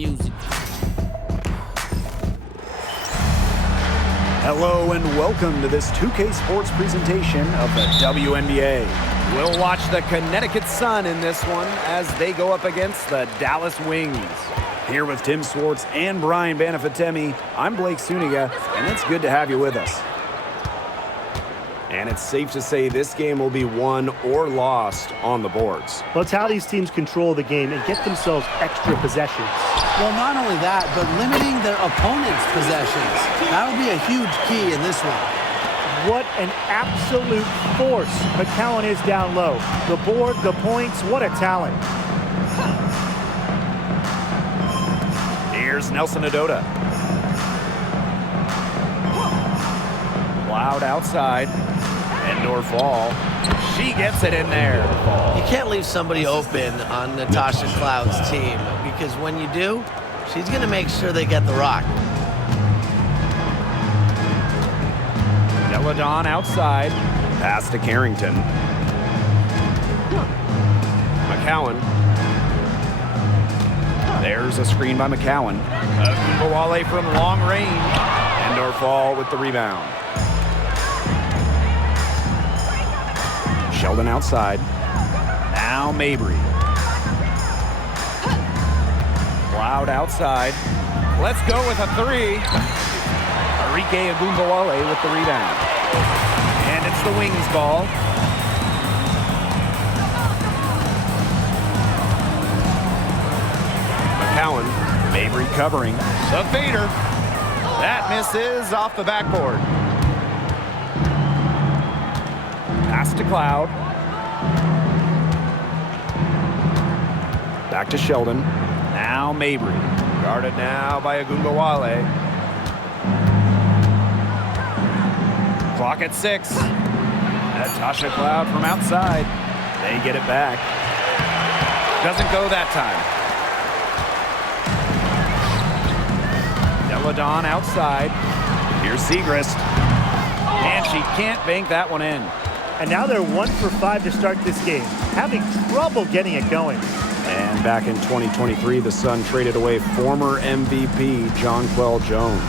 music. Hello and welcome to this 2K Sports presentation of the WNBA. We'll watch the Connecticut Sun in this one as they go up against the Dallas Wings. Here with Tim Swartz and Brian Banafitemi, I'm Blake Suniga, and it's good to have you with us. And it's safe to say this game will be won or lost on the boards. Well, it's how these teams control the game and get themselves extra possessions. Well, not only that, but limiting their opponent's possessions. That'll be a huge key in this one. What an absolute force McCowan is down low. The board, the points, what a talent. Here's Nelson Adota. Loud outside. Indoor fall. She gets it in there. You can't leave somebody open on Natasha Cloud's team because when you do, she's going to make sure they get the rock. Deladon outside. Pass to Carrington. McCowan. There's a screen by McCowan. Agumbawale from long range. Indoor fall with the rebound. Sheldon outside. Now Mabry. Cloud outside. Let's go with a three. Arike Agumbawale with the rebound. And it's the Wings ball. McCowan. Mabry covering. The fader. That misses off the backboard. Pass to Cloud. Back to Sheldon. Now Mabry. Guarded now by Agumbawale. Clock at 6. Natasha Cloud from outside. They get it back. Doesn't go that time. Deladon outside. Here's Segrist. And she can't bank that one in. And now they're 1 for 5 to start this game, having trouble getting it going. And back in 2023, the Sun traded away former MVP Jonquel Jones.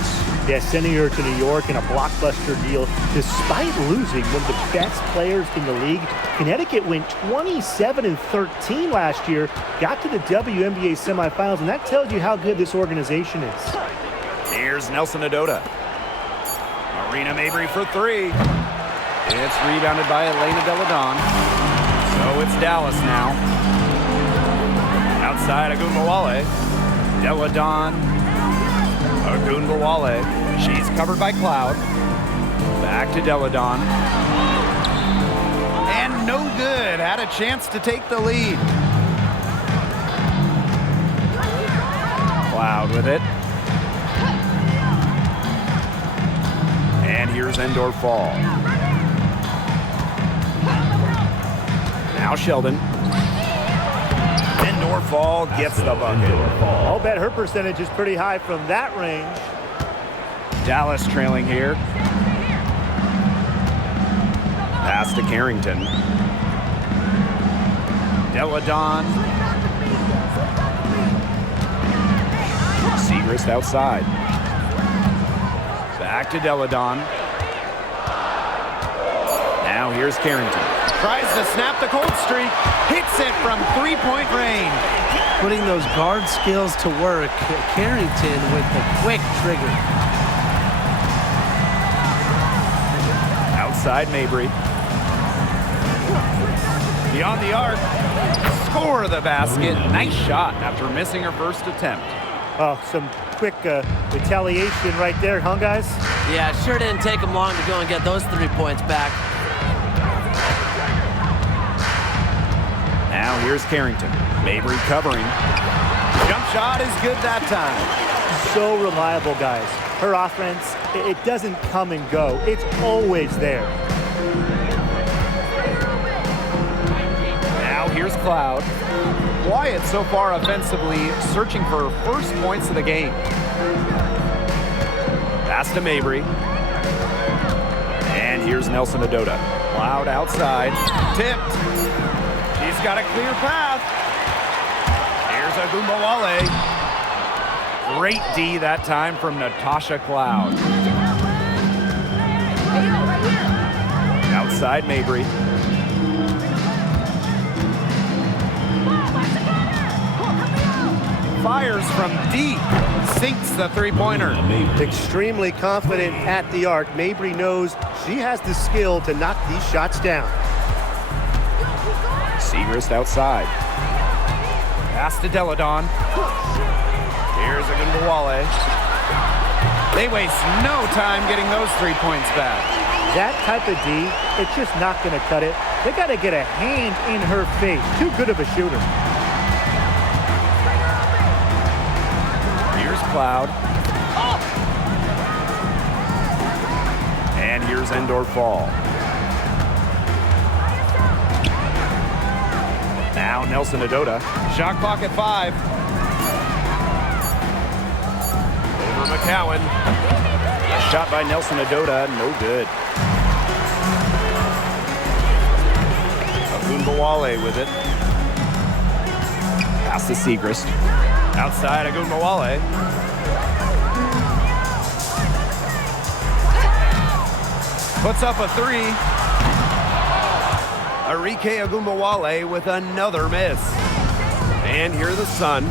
Yeah, sending her to New York in a blockbuster deal. Despite losing one of the best players in the league, Connecticut went 27-13 last year, got to the WNBA semifinals, and that tells you how good this organization is. Here's Nelson Adota. Marina Mabry for 3. It's rebounded by Elena Deladon. So it's Dallas now. Outside Agumbawale. Deladon. Agumbawale. She's covered by Cloud. Back to Deladon. And no good. Had a chance to take the lead. Cloud with it. And here's Endor Fall. Now Sheldon. Endor Fall gets the bucket. I'll bet her percentage is pretty high from that range. Dallas trailing here. Pass to Carrington. Deladon. Segrist outside. Back to Deladon. Now here's Carrington. Tries to snap the cold streak. Hits it from three-point range. Putting those guard skills to work. Carrington with the quick trigger. Outside Mabry. Beyond the arc. Score the basket. Nice shot after missing her first attempt. Oh, some quick retaliation right there, huh, guys? Yeah, sure didn't take them long to go and get those 3 points back. Now here's Carrington. Mabry covering. Jump shot is good that time. So reliable, guys. Her offense, it doesn't come and go. It's always there. Now here's Cloud. Wyatt so far offensively searching for her first points of the game. Pass to Mabry. And here's Nelson Adota. Cloud outside. Tipped. She's got a clear path. Here's Agumbawale. Great D that time from Natasha Cloud. Outside Mabry. Fires from deep. Sinks the three-pointer. Extremely confident at the arc. Mabry knows she has the skill to knock these shots down. Segrist outside. Pass to Deladon. Here's Agunbowale. They waste no time getting those 3 points back. That type of D, it's just not going to cut it. They got to get a hand in her face. Too good of a shooter. Here's Cloud. And here's Endor Fall. Now Nelson Adota. Shot clock at 5. Over McCowan. A shot by Nelson Adota, no good. Agunbowale with it. Pass to Segrist. Outside Agunbowale. Puts up a 3. Arike Agunbowale with another miss. And here the Sun.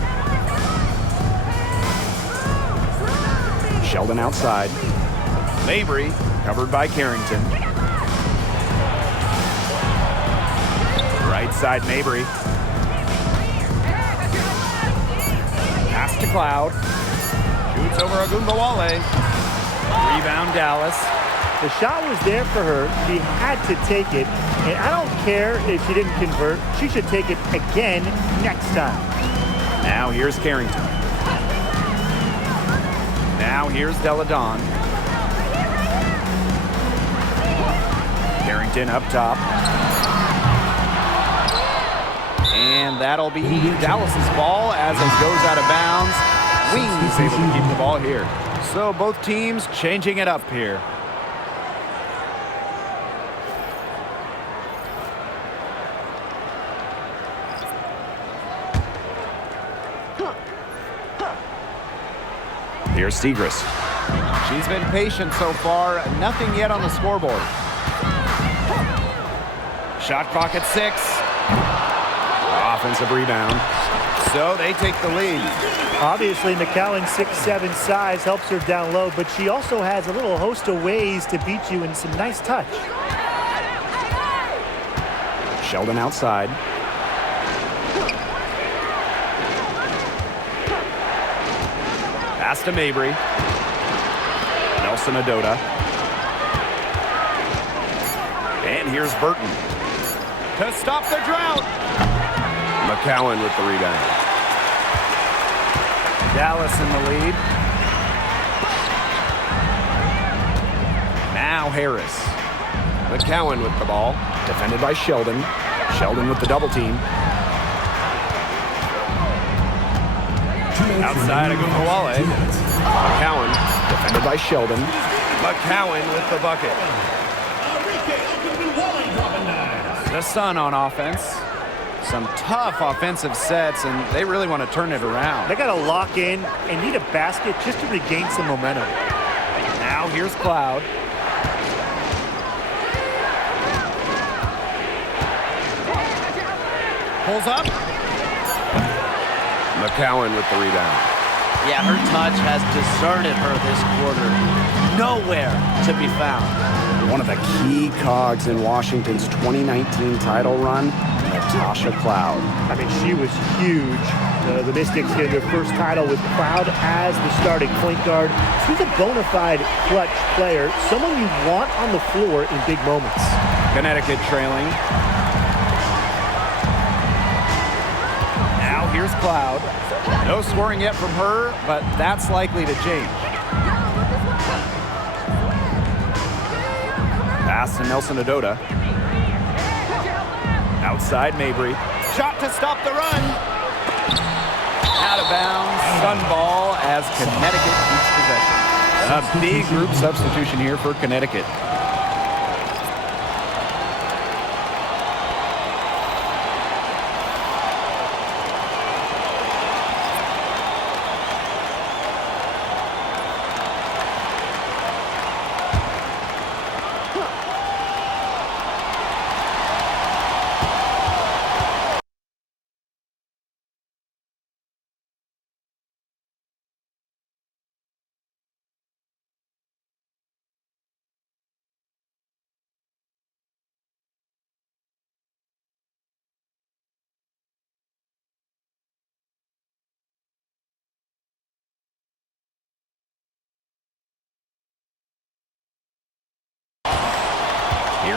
Sheldon outside. Mabry covered by Carrington. Right side Mabry. Pass to Cloud. Shoots over Agunbowale. Rebound Dallas. The shot was there for her. She had to take it. And I don't care if she didn't convert. She should take it again next time. Now here's Carrington. Now here's Deladon. Carrington up top. And that'll be Dallas's ball as it goes out of bounds. Wings able to keep the ball here. So both teams changing it up here. Here's Segrist. She's been patient so far. Nothing yet on the scoreboard. Shot clock at 6. Offensive rebound. So they take the lead. Obviously, McCowan's 6'7" size helps her down low, but she also has a little host of ways to beat you in some nice touch. Sheldon outside. Pass to Mabry. Nelson Adota. And here's Burton. To stop the drought. McCowan with the rebound. Dallas in the lead. Now Harris. McCowan with the ball. Defended by Sheldon. Sheldon with the double team. Outside Agunbowale. McCowan defended by Sheldon. McCowan with the bucket. The Sun on offense. Some tough offensive sets, and they really want to turn it around. They got to lock in and need a basket just to regain some momentum. Now here's Cloud. Pulls up. McCowan with the rebound. Yeah, her touch has deserted her this quarter. Nowhere to be found. One of the key cogs in Washington's 2019 title run, Natasha Cloud. I mean, she was huge. The Mystics get their first title with Cloud as the starting point guard. She's a bona fide clutch player, someone you want on the floor in big moments. Connecticut trailing. Now here's Cloud. No scoring yet from her, but that's likely to change. Pass to Nelson Adota. Outside Mabry. Shot to stop the run. Out of bounds. Sun ball as Connecticut keeps possession. A big group substitution here for Connecticut.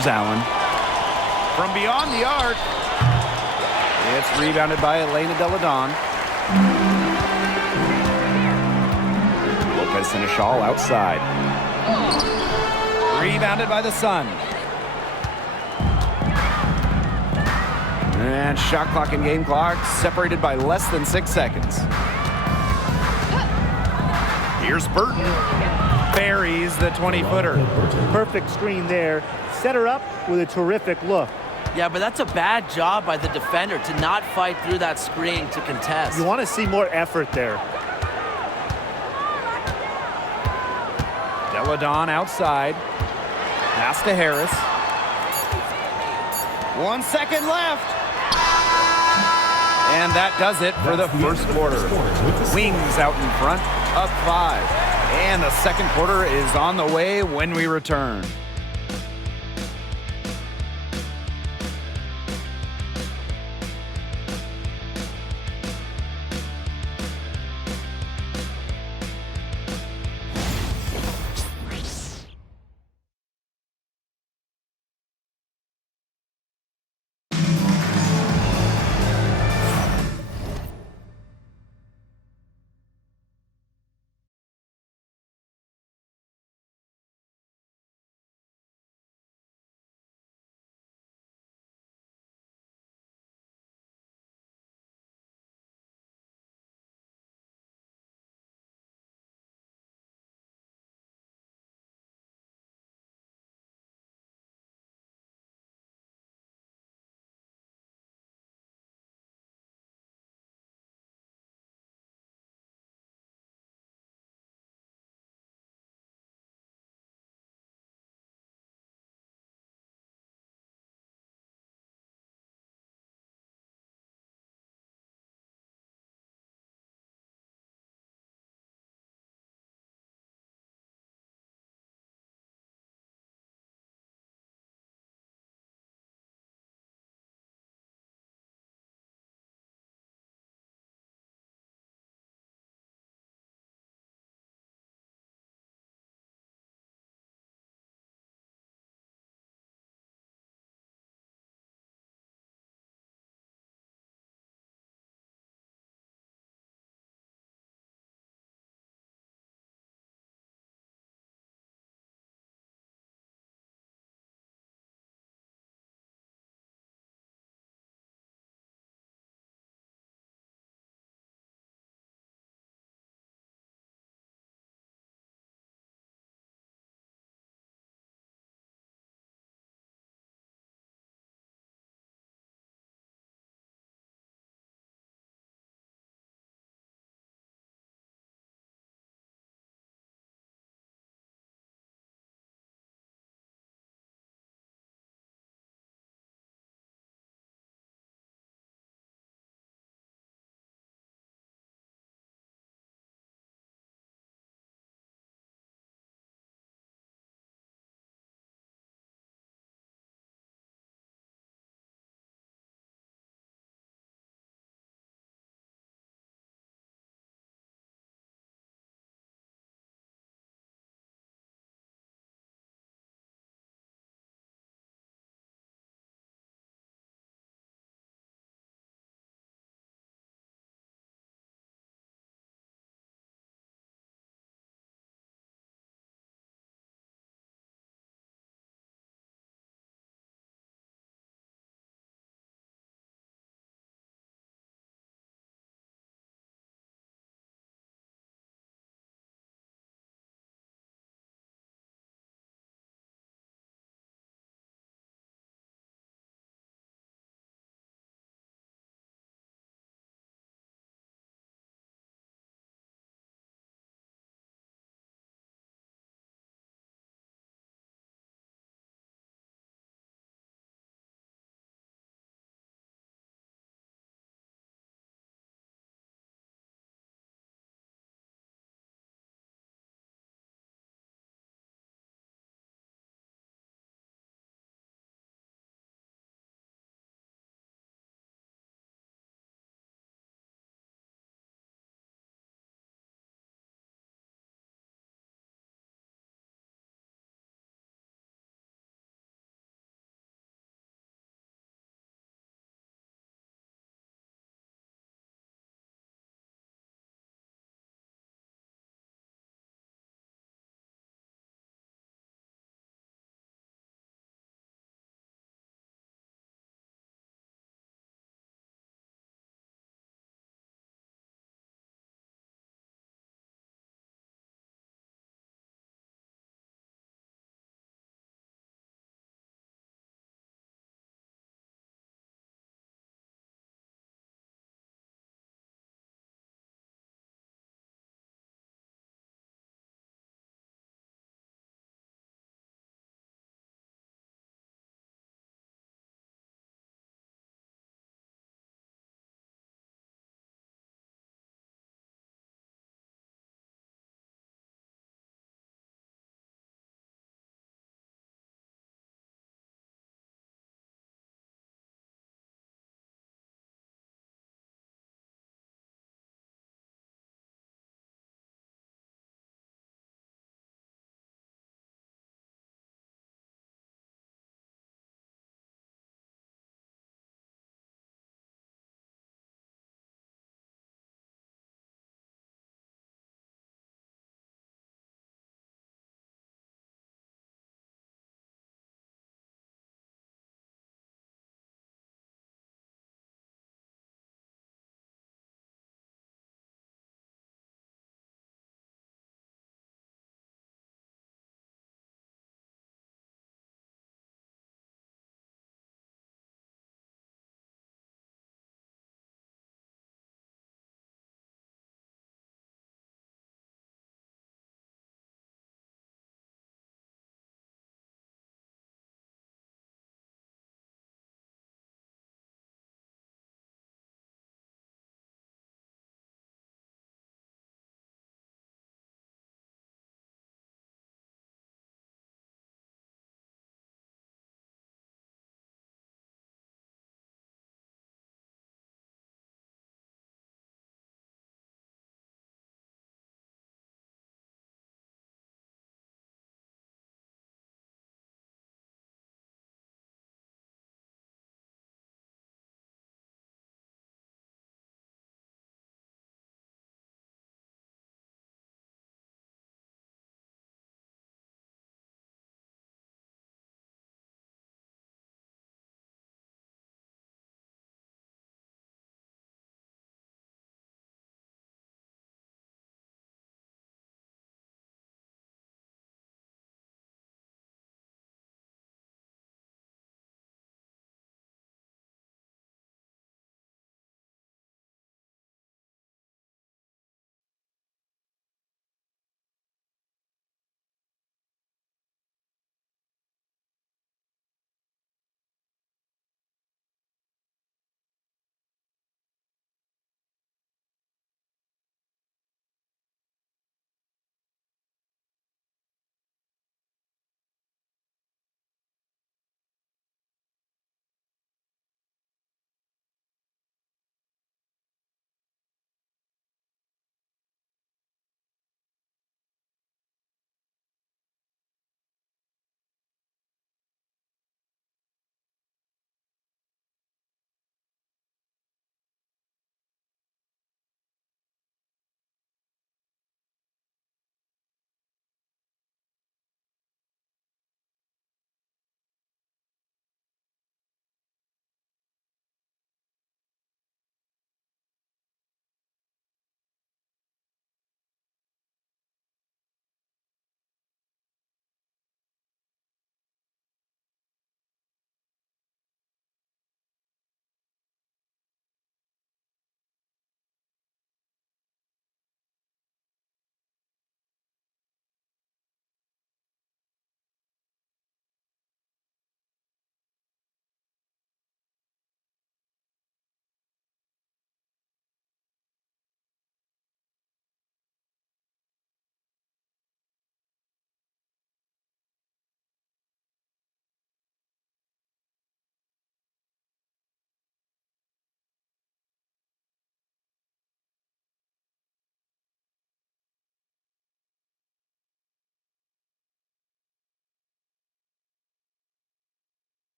Here's Allen. From beyond the arc. It's rebounded by Elena Deladon. Lopez Seneschal outside. Rebounded by the Sun. And shot clock and game clock separated by less than 6 seconds. Here's Burton. Buries the 20-footer. Perfect screen there. Set her up with a terrific look. Yeah, but that's a bad job by the defender to not fight through that screen to contest. You want to see more effort there. Deladon outside. Pass to Harris. 1 second left. And that does it for the first quarter. Wings out in front, up 5. And the second quarter is on the way when we return.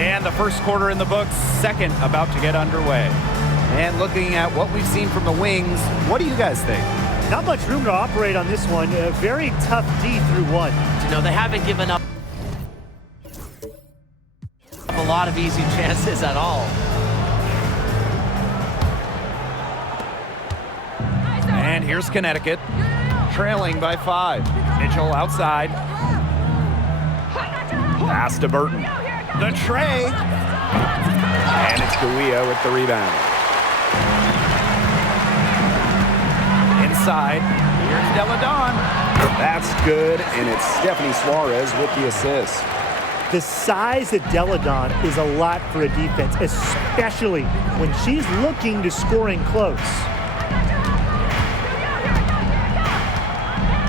And the first quarter in the books, second about to get underway. And looking at what we've seen from the wings, what do you guys think? Not much room to operate on this one. A very tough D through 1. You know, they haven't given up a lot of easy chances at all. And here's Connecticut, trailing by 5. Mitchell outside. Pass to Burton. The tray. And it's Gouia with the rebound. Inside. Here's Deladon. That's good, and it's Stephanie Suarez with the assist. The size of Deladon is a lot for a defense, especially when she's looking to scoring close.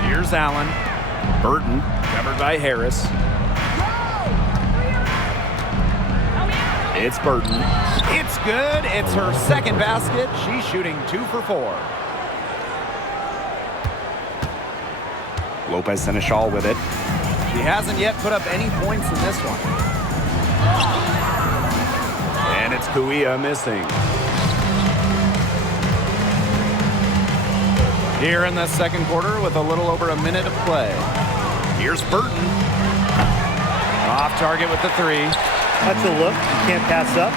Here's Allen. Burton, covered by Harris. It's Burton. It's good. It's her second basket. She's shooting 2 for 4. Lopez Seneschal with it. She hasn't yet put up any points in this one. And it's Gouia missing. Here in the second quarter with a little over a minute of play. Here's Burton. Off target with the 3. That's a look. You can't pass up.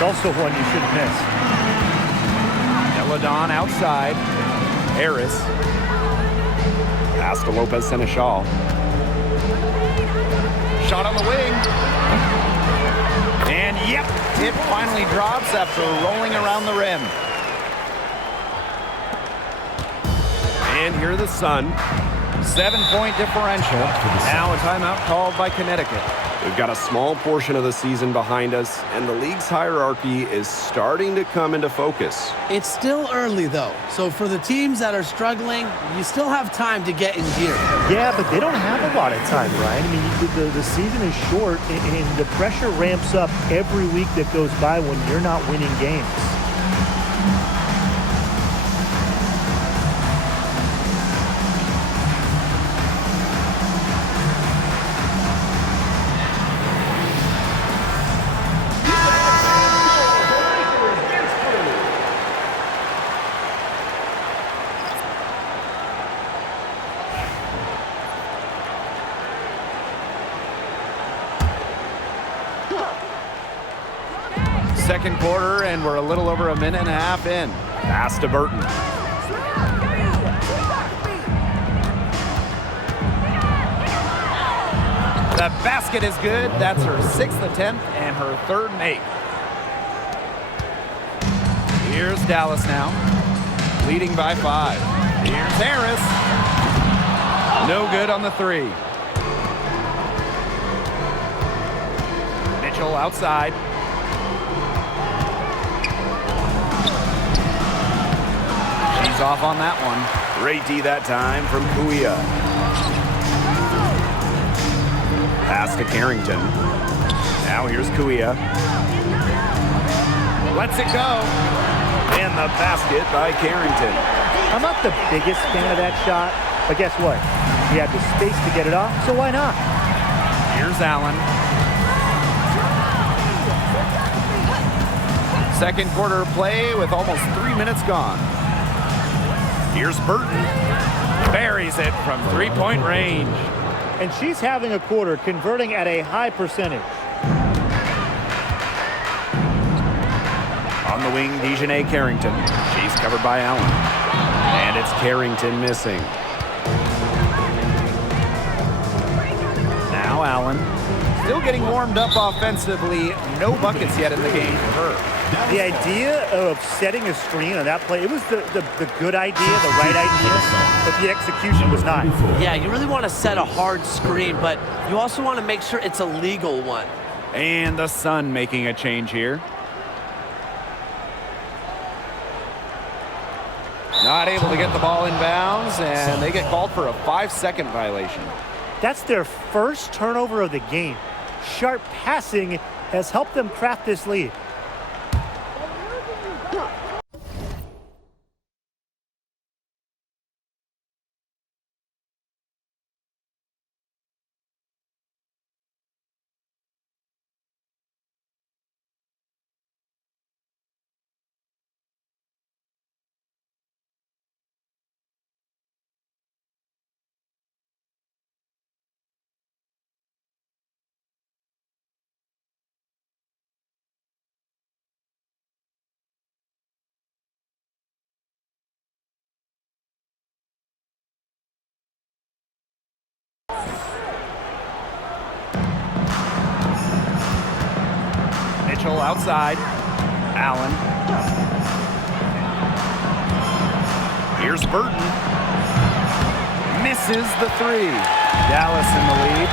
Also one you shouldn't miss. Deladon outside. Harris. Pass to Lopez Seneschal. Shot on the wing. And yep, it finally drops after rolling around the rim. And here the Sun. 7-point differential. Now a timeout called by Connecticut. We've got a small portion of the season behind us, and the league's hierarchy is starting to come into focus. It's still early, though. So for the teams that are struggling, you still have time to get in gear. Yeah, but they don't have a lot of time, Ryan. I mean, the season is short, and the pressure ramps up every week that goes by when you're not winning games. Second quarter, and we're a little over a minute and a half in. Pass to Burton. The basket is good. That's her 6th attempt and her 3rd make. Here's Dallas now, leading by 5. Here's Harris. No good on the 3. Mitchell outside. She's off on that one. Great D that time from Gouia. Pass to Carrington. Now here's Gouia. Lets it go. And the basket by Carrington. I'm not the biggest fan of that shot, but guess what? He had the space to get it off, so why not? Here's Allen. Second quarter play with almost 3 minutes gone. Here's Burton. Buries it from 3-point range. And she's having a quarter, converting at a high percentage. On the wing, Dejanay Carrington. She's covered by Allen. And it's Carrington missing. Now Allen. Still getting warmed up offensively. No buckets yet in the game for her. The idea of setting a screen on that play, it was the good idea, the right idea, but the execution was not. Yeah, you really want to set a hard screen, but you also want to make sure it's a legal one. And the Sun making a change here. Not able to get the ball in bounds, and they get called for a 5-second violation. That's their first turnover of the game. Sharp passing has helped them craft this lead. Mitchell outside. Allen. Here's Burton. Misses the three. Dallas in the lead.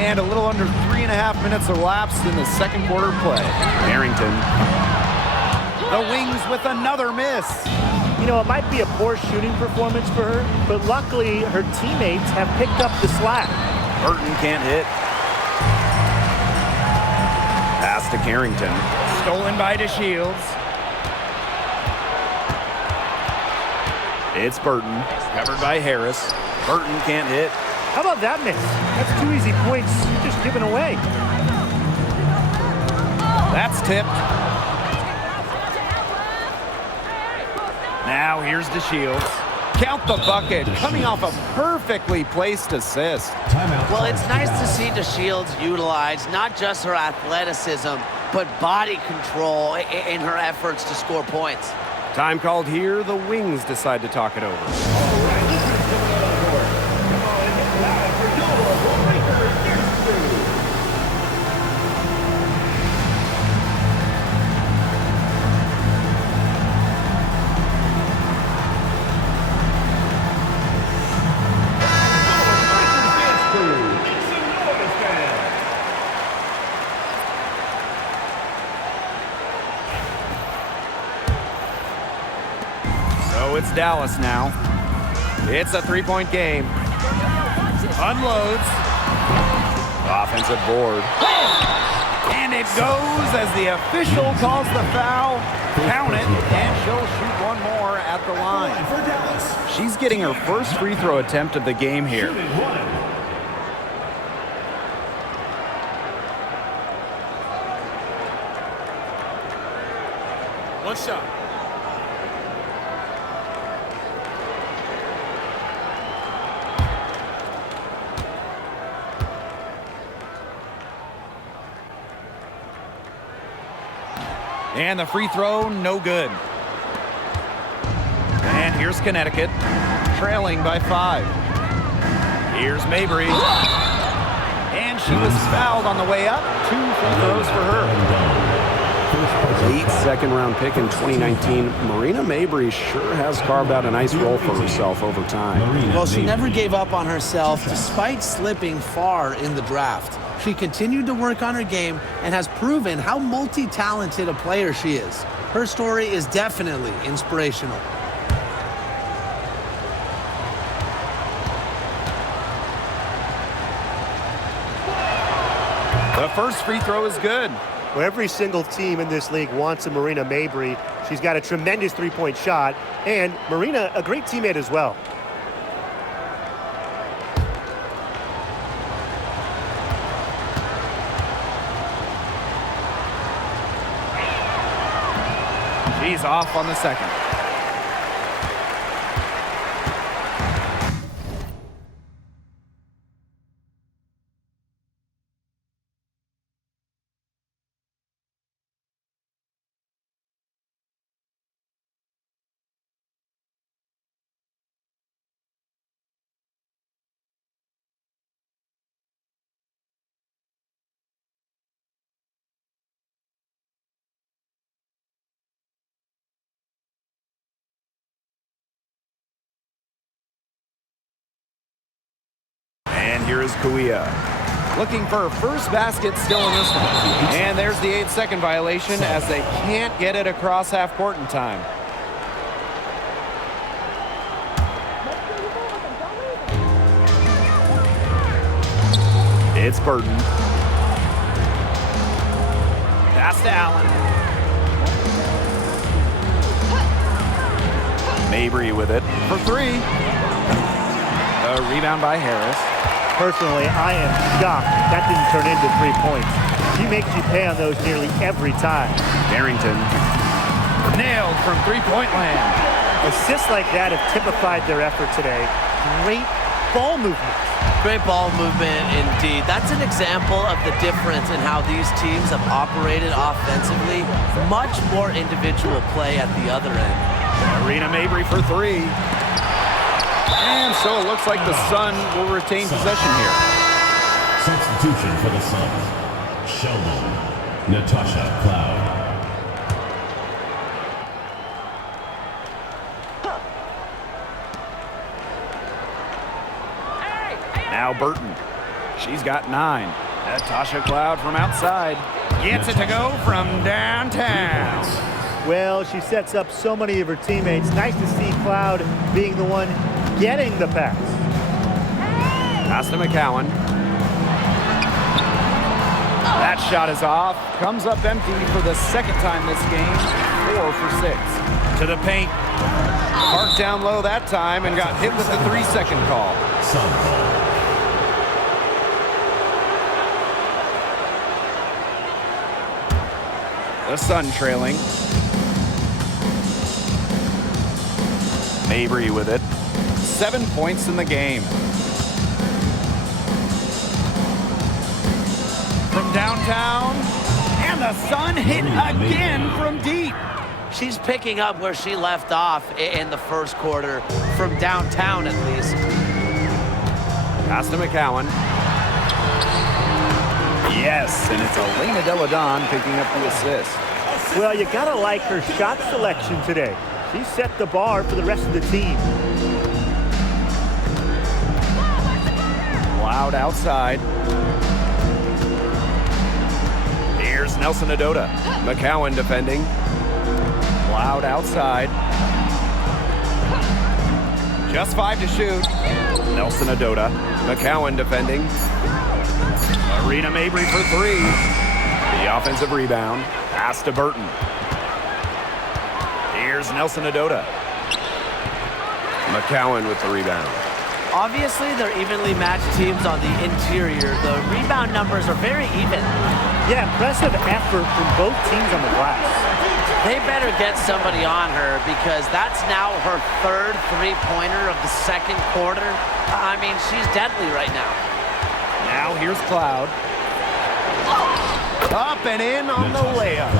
And a little under 3.5 minutes elapsed in the second quarter play. Harrington. The Wings with another miss. You know, it might be a poor shooting performance for her, but luckily her teammates have picked up the slack. Burton can't hit. Pass to Carrington. Stolen by DeShields. It's Burton. Covered by Harris. Burton can't hit. How about that miss? That's 2 easy points just given away. That's tipped. Now here's DeShields. Count the bucket, coming off a perfectly placed assist. Well, it's nice to see DeShields utilize not just her athleticism, but body control in her efforts to score points. Time called here. The Wings decide to talk it over. So it's Dallas now. It's a three-point game. Unloads. Offensive board. And it goes as the official calls the foul. Count it, and she'll shoot one more at the line. She's getting her first free throw attempt of the game here. One shot. And the free throw, no good. And here's Connecticut, trailing by 5. Here's Mabry. And she was fouled on the way up. 2 free throws for her. Late second-round pick in 2019, Marina Mabry sure has carved out a nice role for herself over time. Well, she never gave up on herself despite slipping far in the draft. She continued to work on her game and has proven how multi-talented a player she is. Her story is definitely inspirational. The first free throw is good. Well, every single team in this league wants a Marina Mabry. She's got a tremendous three-point shot, and Marina, a great teammate as well. She's off on the second. here is Kuia. Looking for her first basket still in this one. And there's the 8-second violation as they can't get it across half court in time. It's Burton. Pass to Allen. Mabry with it for three. A rebound by Harris. Personally, I am shocked that didn't turn into 3 points. She makes you pay on those nearly every time. Darrington. Nailed from three-point land. Assists like that have typified their effort today. Great ball movement. Great ball movement indeed. That's an example of the difference in how these teams have operated offensively. Much more individual play at the other end. Marina Mabry for three. And so it looks like the Sun will retain possession here. Substitution for the Suns. Sheldon, Natasha Cloud. Now Burton. She's got 9. Natasha Cloud from outside. Gets it to go from downtown. Well, she sets up so many of her teammates. Nice to see Cloud being the one getting the pass. Pass to McCowan. That shot is off. Comes up empty for the second time this game. 4 for 6. To the paint. Parked down low that time and got hit with the 3-second call. Sun ball. The Sun trailing. Mabry with it. 7 points in the game. From downtown. And the Sun hit again from deep. She's picking up where she left off in the first quarter, from downtown at least. Pass to McCowan. Yes, and it's Elena Deladon picking up the assist. Well, you gotta like her shot selection today. She set the bar for the rest of the team. Loud outside. Here's Nelson Adota. McCowan defending. Loud outside. Just 5 to shoot. Nelson Adota. McCowan defending. Marina Mabry for 3. The offensive rebound. Pass to Burton. Here's Nelson Adota. McCowan with the rebound. Obviously, they're evenly matched teams on the interior. The rebound numbers are very even. Yeah, impressive effort from both teams on the glass. They better get somebody on her because that's now her 3rd three-pointer of the second quarter. I mean, she's deadly right now. Now here's Cloud. Up and in on the layup.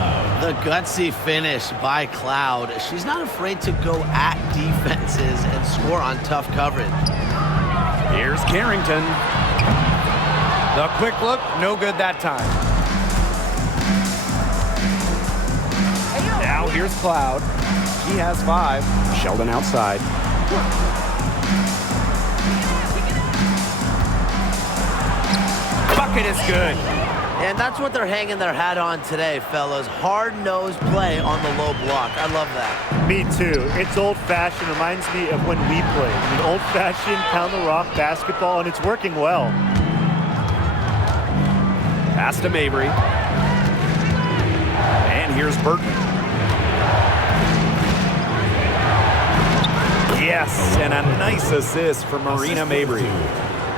The gutsy finish by Cloud. She's not afraid to go at defenses and score on tough coverage. Here's Carrington. The quick look, no good that time. Now here's Cloud. He has 5. Sheldon outside. Bucket is good. And that's what they're hanging their hat on today, fellas. Hard-nosed play on the low block. I love that. Me too. It's old-fashioned. Reminds me of when we played. I mean, old-fashioned pound-the-rock basketball, and it's working well. Pass to Mabry. And here's Burton. Yes, and a nice assist for Marina Mabry.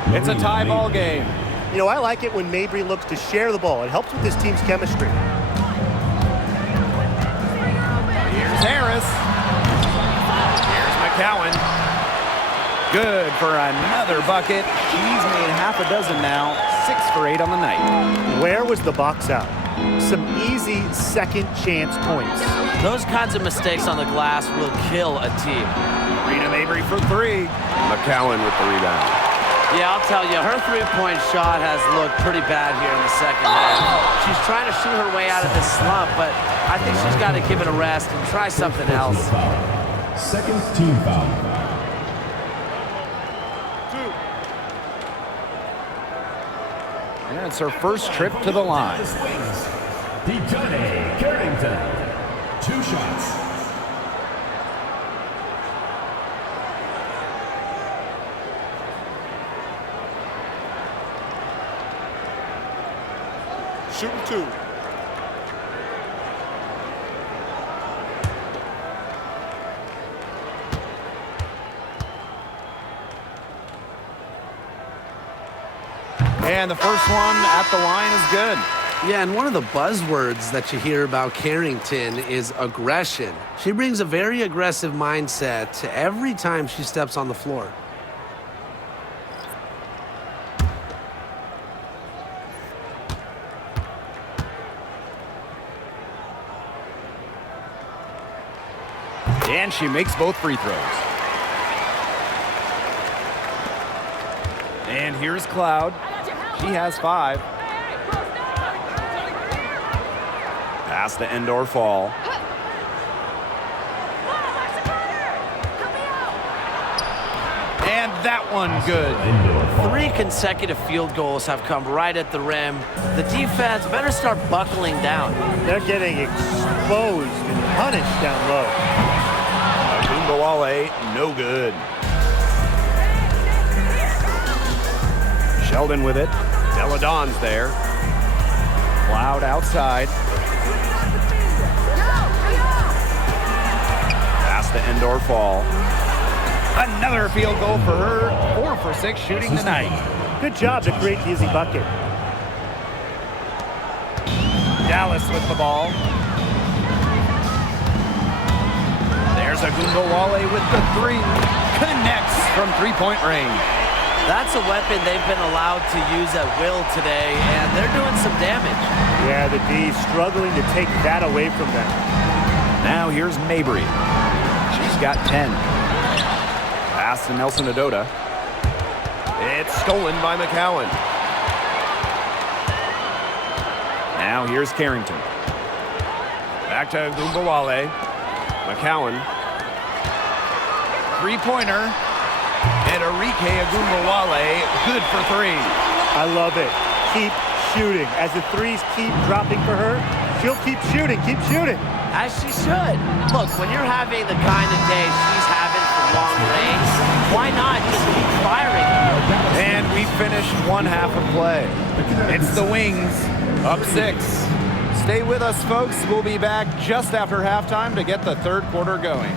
It's a tie ball game. You know, I like it when Mabry looks to share the ball. It helps with this team's chemistry. Here's Harris. Here's McCowan. Good for another bucket. She's made half a dozen now. 6 for 8 on the night. Where was the box out? Some easy second chance points. Those kinds of mistakes on the glass will kill a team. Marina Mabry for 3. McCowan with the rebound. Yeah, I'll tell you, her three-point shot has looked pretty bad here in the second half. She's trying to shoot her way out of this slump, but I think she's got to give it a rest and try something else. Second team foul. And it's her first trip to the line. DeJohnny Carrington. 2 shots. Shooting 2. And the first one at the line is good. Yeah, and one of the buzzwords that you hear about Carrington is aggression. She brings a very aggressive mindset to every time she steps on the floor. And she makes both free throws. And here's Cloud. She has 5. Pass to end or fall. And that one good. 3 consecutive field goals have come right at the rim. The defense better start buckling down. They're getting exposed and punished down low. Agumbawale, no good. Sheldon with it. Deladon's there. Cloud outside. Pass to end or fall. Another field goal for her. 4 for 6 shooting tonight. Good job to create the easy bucket. Dallas with the ball. There's Agumbawale with the 3. Connects from 3-point range. That's a weapon they've been allowed to use at will today, and they're doing some damage. Yeah, the D struggling to take that away from them. Now here's Mabry. She's got 10. Pass to Nelson Adota. It's stolen by McCowan. Now here's Carrington. Back to Agumbawale. McCowan. 3-pointer. And Enrique Agumbawale, good for 3. I love it. Keep shooting. As the threes keep dropping for her, she'll keep shooting. Keep shooting. As she should. Look, when you're having the kind of day she's having from long range, why not just keep firing? And we finished one half of play. It's the Wings, up 6. Stay with us, folks. We'll be back just after halftime to get the third quarter going.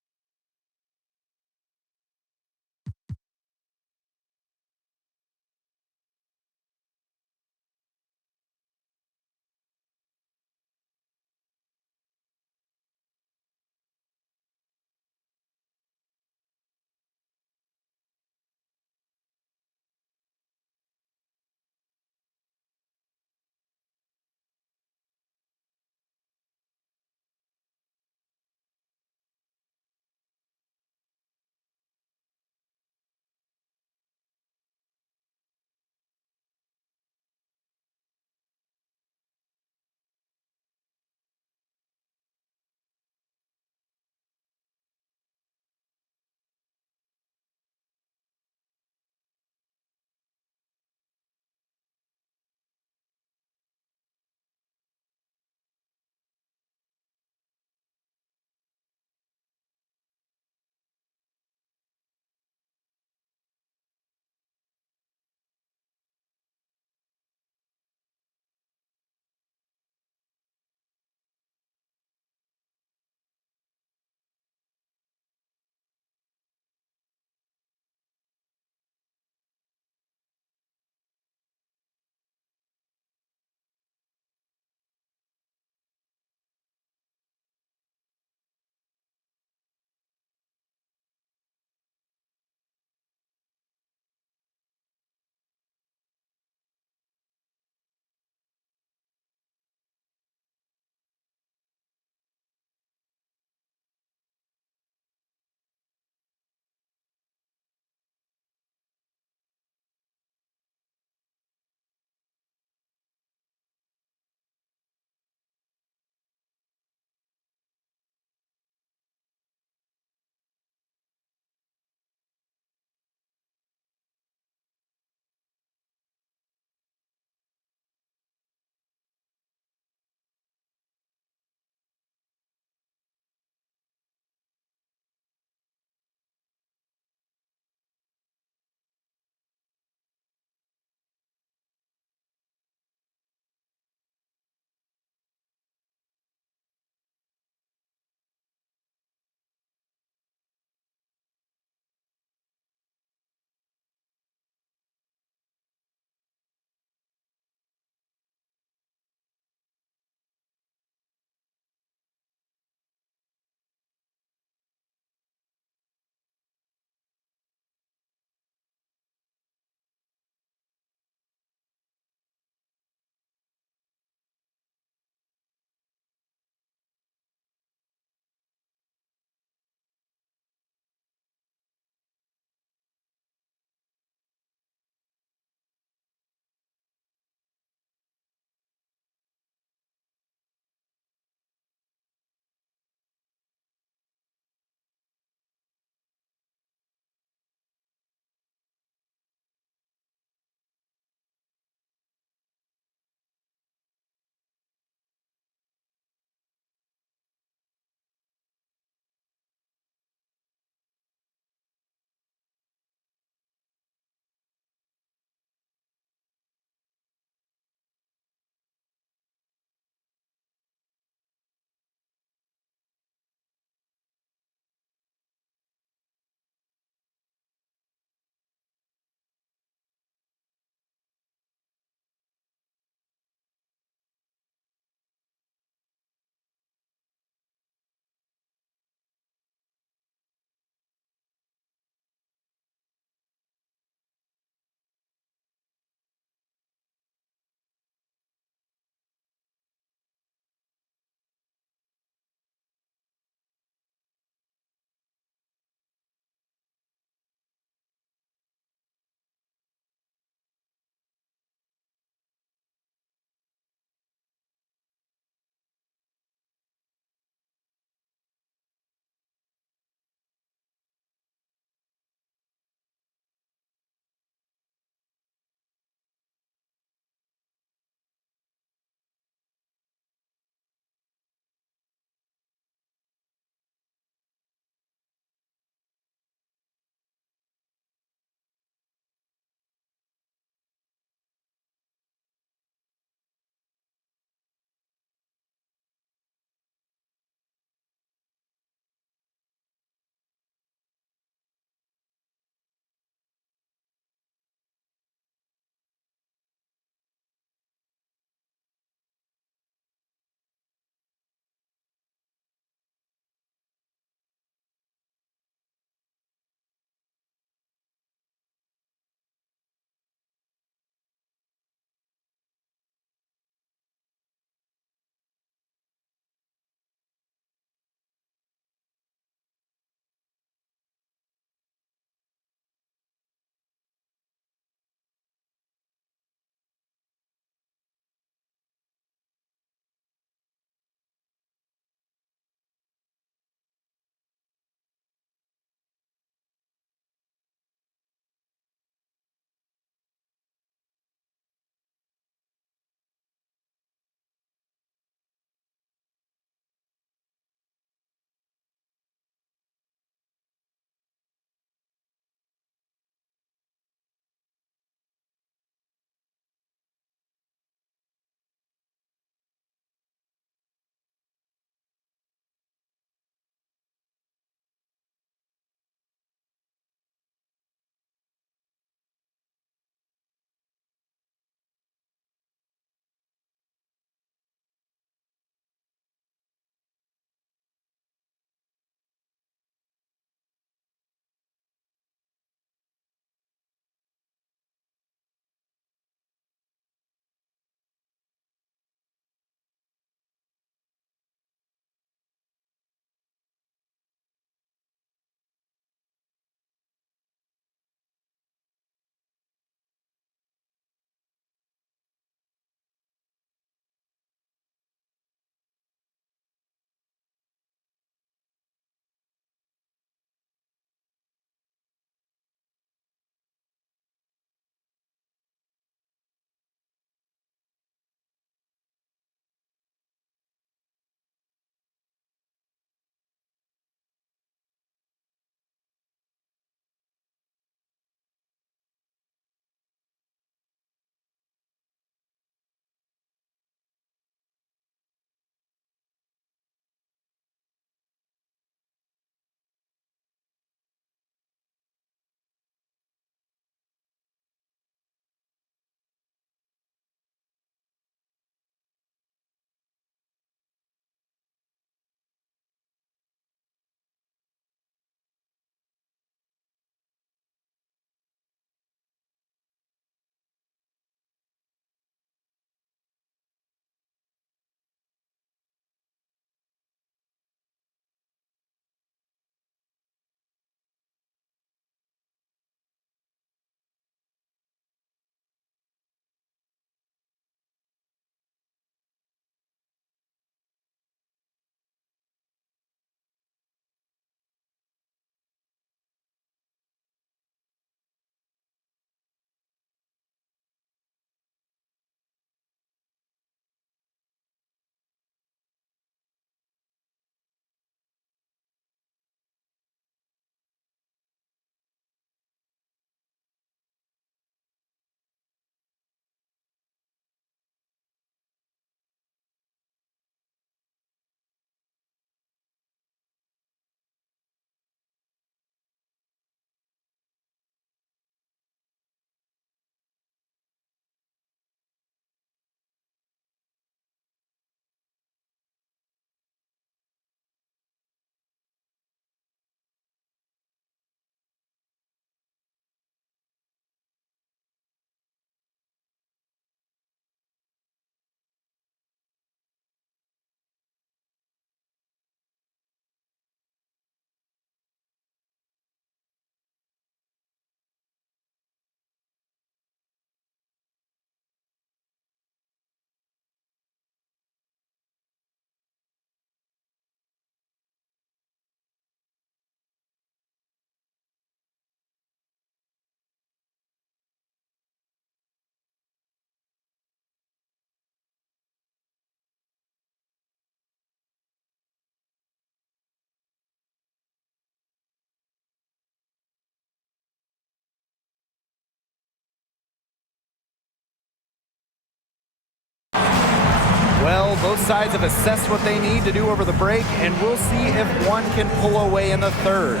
Well, both sides have assessed what they need to do over the break, and we'll see if one can pull away in the third.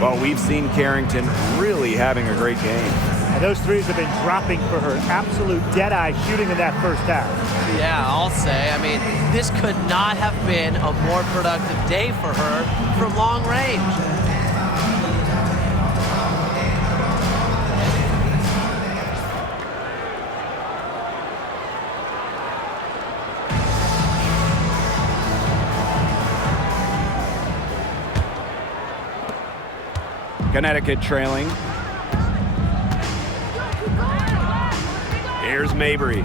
Well, we've seen Carrington really having a great game. And those threes have been dropping for her. Absolute dead-eye shooting in that first half. Yeah, I'll say. I mean, this could not have been a more productive day for her from long range. Connecticut trailing. Here's Mabry.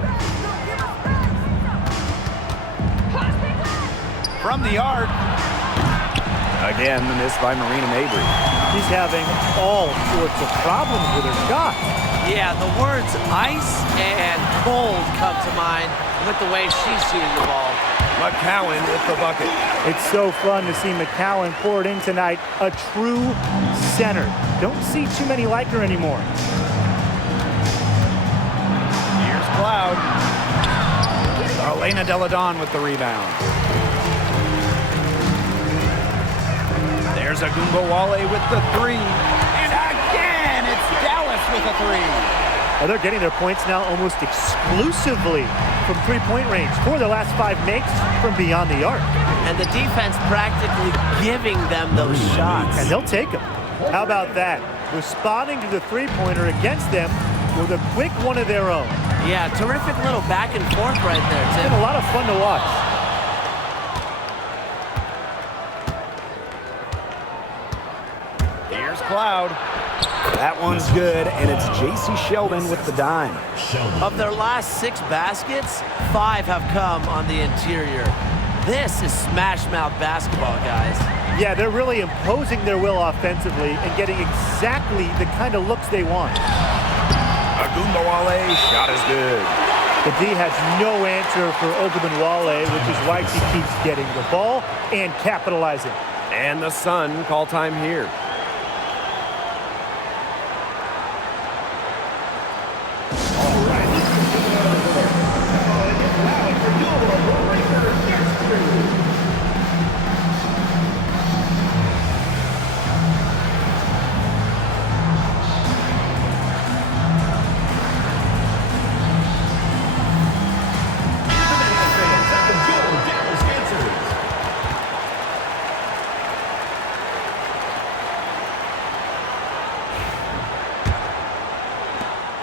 From the arc. Again, the miss by Marina Mabry. She's having all sorts of problems with her shot. Yeah, the words ice and cold come to mind with the way she's shooting the ball. McCowan with the bucket. It's so fun to see McCowan pour it in tonight. A true center. Don't see too many like her anymore. Here's Cloud. Elena Deladon with the rebound. There's Agumbawale with the three. And again, it's Dallas with a three. Well, they're getting their points now almost exclusively from three-point range. 4 of their last 5 makes from beyond the arc. And the defense practically giving them those shots. And they'll take them. How about that? Responding to the three-pointer against them with a quick one of their own. Yeah, terrific little back and forth right there, It's Tim. been a lot of fun to watch. Here's Cloud. That one's good, and it's J.C. Sheldon with the dime. Of their last 6 baskets, 5 have come on the interior. This is smash-mouth basketball, guys. Yeah, they're really imposing their will offensively and getting exactly the kind of looks they want. Agumbawale, shot is good. The D has no answer for Ogunbowale, which is why she keeps getting the ball and capitalizing. And the Sun call time here.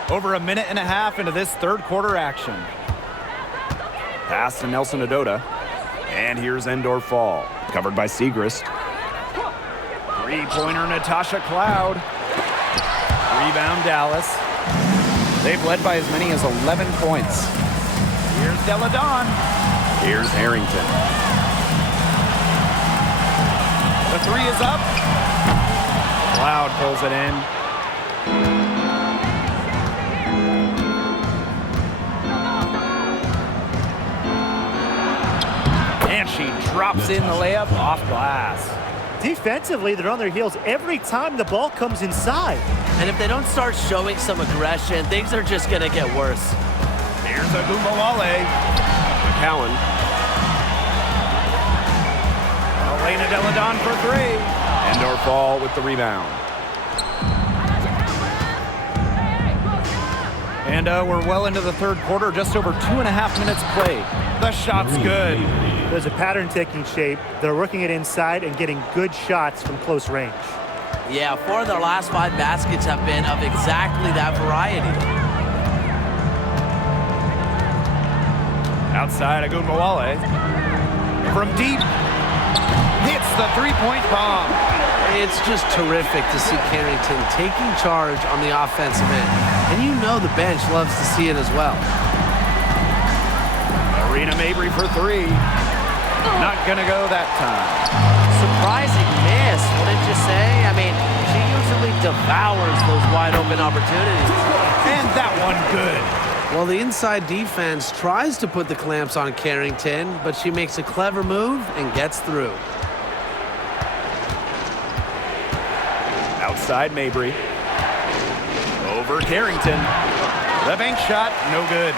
Over a minute and a half into this third quarter action. Pass to Nelson Adota. And here's Endor Fall. Covered by Segrist. Three-pointer Natasha Cloud. Rebound Dallas. They've led by as many as 11 points. Here's Deladon. Here's Harrington. The three is up. Cloud pulls it in. And she drops in the layup off glass. Defensively, they're on their heels every time the ball comes inside. And if they don't start showing some aggression, things are just going to get worse. Here's Agumbawale. McCowan. Elena Deladon for three. Endor Fall with the rebound. And we're well into the third quarter, just over 2.5 minutes played. The shot's good. There's a pattern taking shape. They're working it inside and getting good shots from close range. Yeah, 4 of their last 5 baskets have been of exactly that variety. Outside Agumbawale. From deep. Hits the three-point bomb. It's just terrific to see Carrington taking charge on the offensive end. And you know the bench loves to see it as well. Marina Mabry for three. Not gonna go that time. Surprising miss, wouldn't you say? I mean, she usually devours those wide open opportunities. And that one good. Well, the inside defense tries to put the clamps on Carrington, but she makes a clever move and gets through. Outside Mabry. Over Carrington. The bank shot, no good.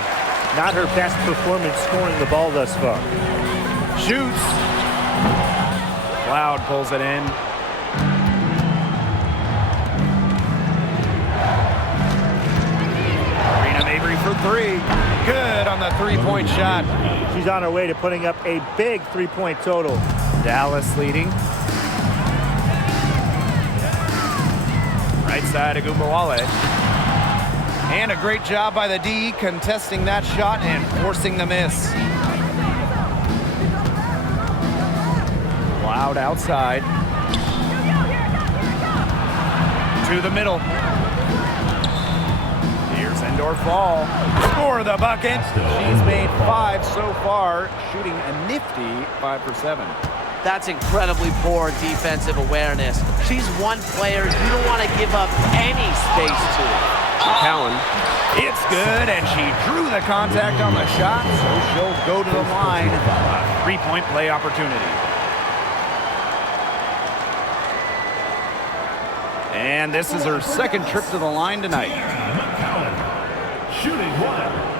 Not her best performance scoring the ball thus far. Shoots. Cloud pulls it in. Marina Mabrey for three. Good on the three-point shot. She's on her way to putting up a big three-point total. Dallas leading. Right side of Ogunbowale. And a great job by the D contesting that shot and forcing the miss. Cloud outside. To the middle. Here's Endor Fall. Score the bucket. She's made 5 so far, shooting a nifty 5 for 7. That's incredibly poor defensive awareness. She's one player you don't want to give up any space to. McCowan. It's good, and she drew the contact on the shot, so she'll go to the line. A three-point play opportunity. And this is her second trip to the line tonight. McCowan, shooting 1.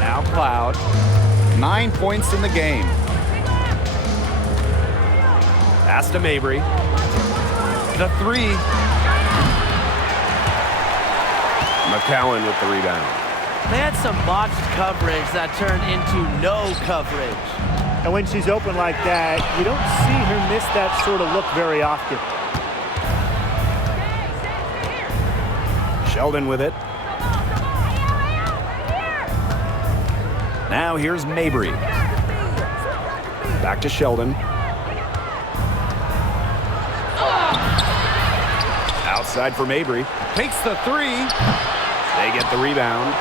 Now Cloud. 9 points in the game. Pass to Mabrey. The three. McCowan with the rebound. They had some botched coverage that turned into no coverage. And when she's open like that, you don't see her miss that sort of look very often. Sheldon with it. Now here's Mabrey. Back to Sheldon. Outside for Mabrey. Takes the three. They get the rebound.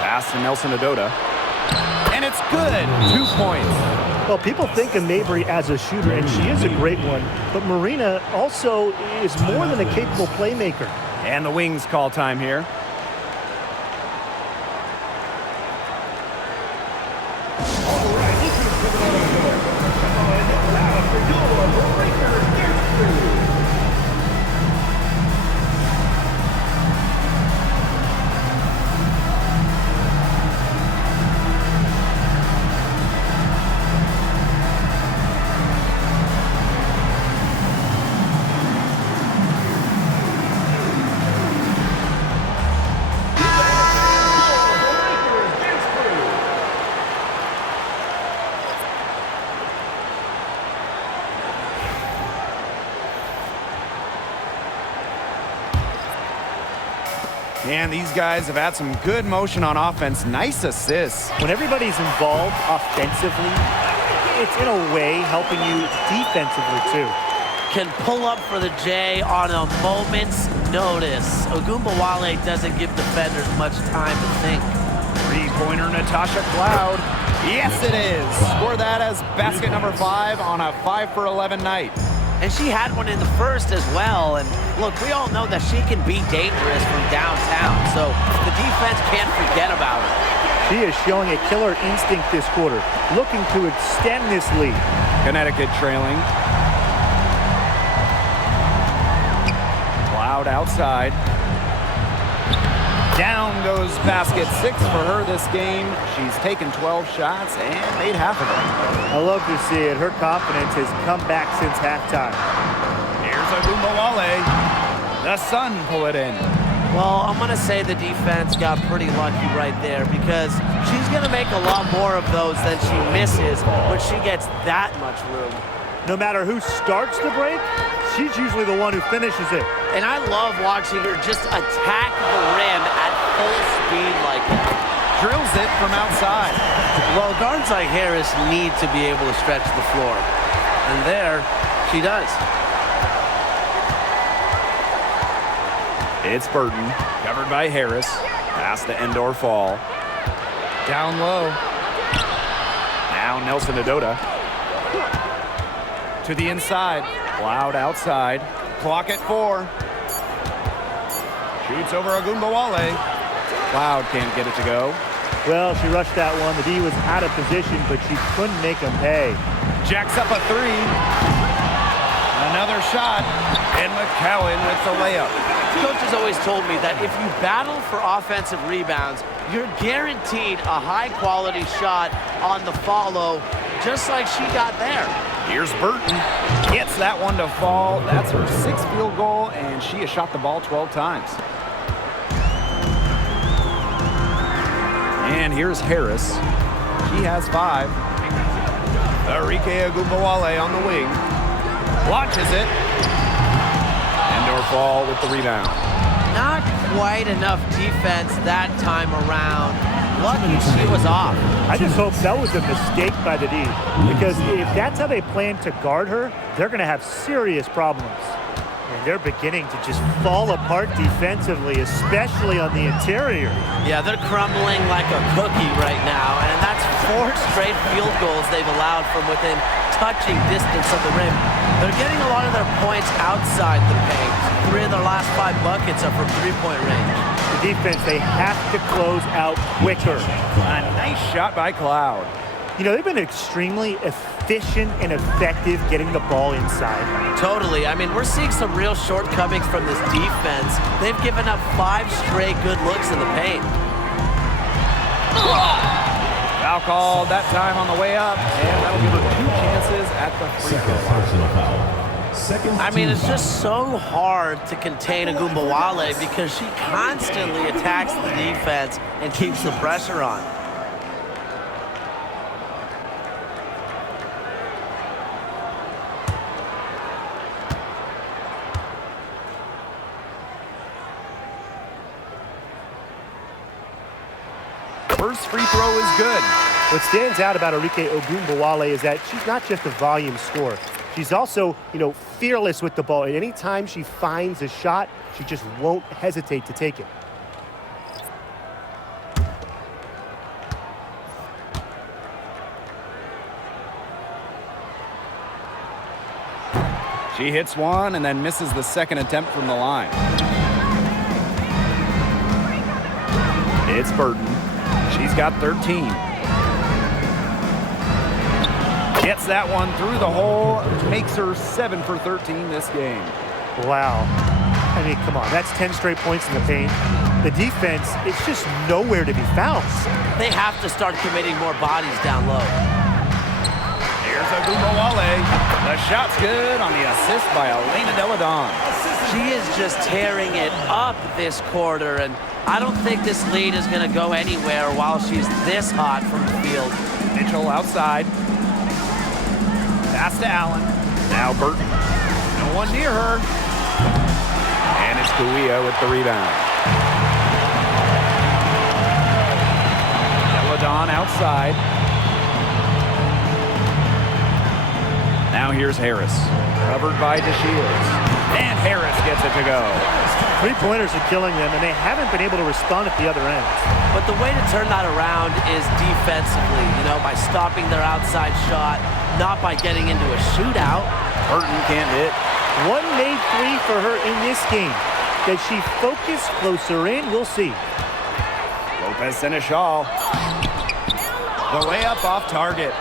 Pass to Nelson Adota. And it's good. 2 points. Well, people think of Mabrey as a shooter, and she is a great one. But Marina also is more than a capable playmaker. And the Wings call time here. And these guys have had some good motion on offense. Nice assists. When everybody's involved offensively, it's in a way helping you defensively too. Can pull up for the J on a moment's notice. Ogunbowale doesn't give defenders much time to think. Three-pointer Natasha Cloud. Yes, it is. Score that as basket number 5 on a 5 for 11 night. And she had one in the first as well. And look, we all know that she can be dangerous from downtown, so the defense can't forget about her. She is showing a killer instinct this quarter, looking to extend this lead. Connecticut trailing. Cloud outside. Down goes basket 6 for her this game. She's taken 12 shots and made half of them. I love to see it. Her confidence has come back since halftime. Here's Ogunbowale. The Sun pull it in. Well, I'm going to say the defense got pretty lucky right there because she's going to make a lot more of those than she misses when she gets that much room. No matter who starts the break, she's usually the one who finishes it. And I love watching her just attack the rim at full speed like that. Drills it from outside. Well, guards like Harris need to be able to stretch the floor. And there, she does. It's Burton, covered by Harris. Pass to Endor Fall. Down low. Now Nelson Adota. To the inside. Cloud outside. Clock at 4. Shoots over Agumbawale. Cloud can't get it to go. Well, she rushed that one. The D was out of position, but she couldn't make him pay. Jacks up a 3. Another shot. And McCowan with the layup. Coach has always told me that if you battle for offensive rebounds, you're guaranteed a high-quality shot on the follow, just like she got there. Here's Burton. Gets that one to fall. That's her 6th field goal, and she has shot the ball 12 times. And here's Harris. He has 5. Arike Agumbawale on the wing. Launches it. Fall with the rebound. Not quite enough defense that time around. Lucky she was off. I just hope that was a mistake by the D, because if that's how they plan to guard her, they're going to have serious problems. And they're beginning to just fall apart defensively, especially on the interior. Yeah, they're crumbling like a cookie right now, and that's 4 straight field goals they've allowed from within touching distance of the rim. They're getting a lot of their points outside the paint. 3 of their last 5 buckets are from three-point range. The defense, they have to close out quicker. A nice shot by Cloud. You know, they've been extremely efficient and effective getting the ball inside. Totally. I mean, we're seeing some real shortcomings from this defense. They've given up 5 straight good looks in the paint. Foul called that time on the way up, and that'll give her 2 chances at the free throw line. I mean, it's just so hard to contain Agumbawale because she constantly attacks the defense and keeps the pressure on. First free throw is good. What stands out about Arike Ogunbowale is that she's not just a volume scorer. She's also, fearless with the ball. And anytime she finds a shot, she just won't hesitate to take it. She hits one and then misses the second attempt from the line. It's Burton. She's got 13. Gets that one through the hole, makes her 7 for 13 this game. Wow. I mean, come on. That's 10 straight points in the paint. The defense, it's just nowhere to be found. They have to start committing more bodies down low. Here's Agumbawale. The shot's good on the assist by Elena Deladon. She is just tearing it up this quarter, and I don't think this lead is going to go anywhere while she's this hot from the field. Mitchell outside. Pass to Allen. Now Burton. No one near her. And it's Kuia with the rebound. Deladon outside. Now here's Harris. Covered by DeShields. And Harris gets it to go. Three-pointers are killing them, and they haven't been able to respond at the other end. But the way to turn that around is defensively, by stopping their outside shot, not by getting into a shootout. Burton can't hit. One made 3 for her in this game. Does she focus closer in? We'll see. Lopez Seneschal. The layup off target.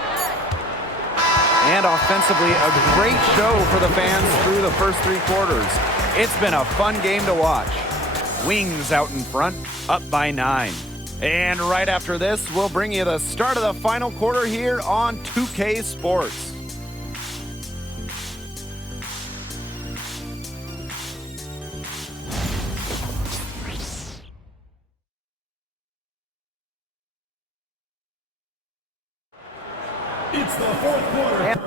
And offensively, a great show for the fans through the first 3 quarters. It's been a fun game to watch. Wings out in front, up by 9. And right after this, we'll bring you the start of the final quarter here on 2K Sports. It's the fourth quarter.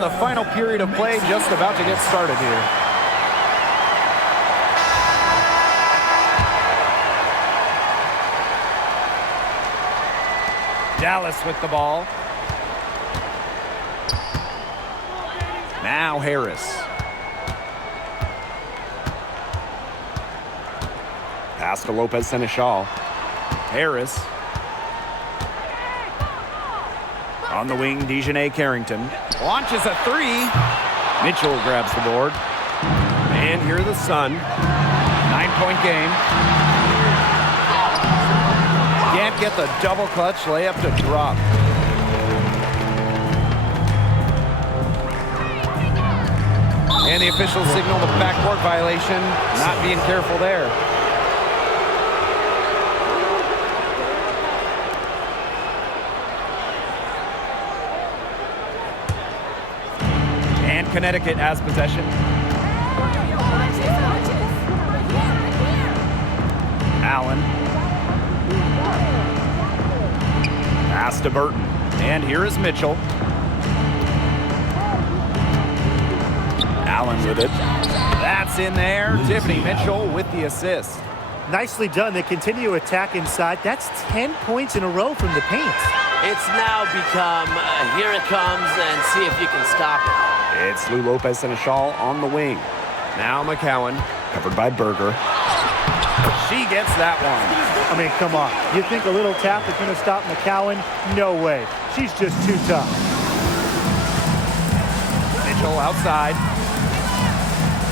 The final period of play just about to get started here. Dallas with the ball. Now Harris. Pass to Lopez Seneschal. Harris. On the wing, Dejanay Carrington. Launches a three. Mitchell grabs the board. And here are the Sun. 9-point game. Can't get the double clutch layup to drop. And the officials signal the backcourt violation. Not being careful there. And Connecticut has possession. Allen. Pass to Burton. And here is Mitchell. Allen with it. That's in there. Tiffany Mitchell with the assist. Nicely done. They continue to attack inside. That's 10 points in a row from the paint. It's now become, here it comes, and see if you can stop it. It's Lou Lopez Seneschal on the wing. Now McCowan. Covered by Berger. She gets that one. I mean, come on. You think a little tap is going to stop McCowan? No way. She's just too tough. Mitchell outside.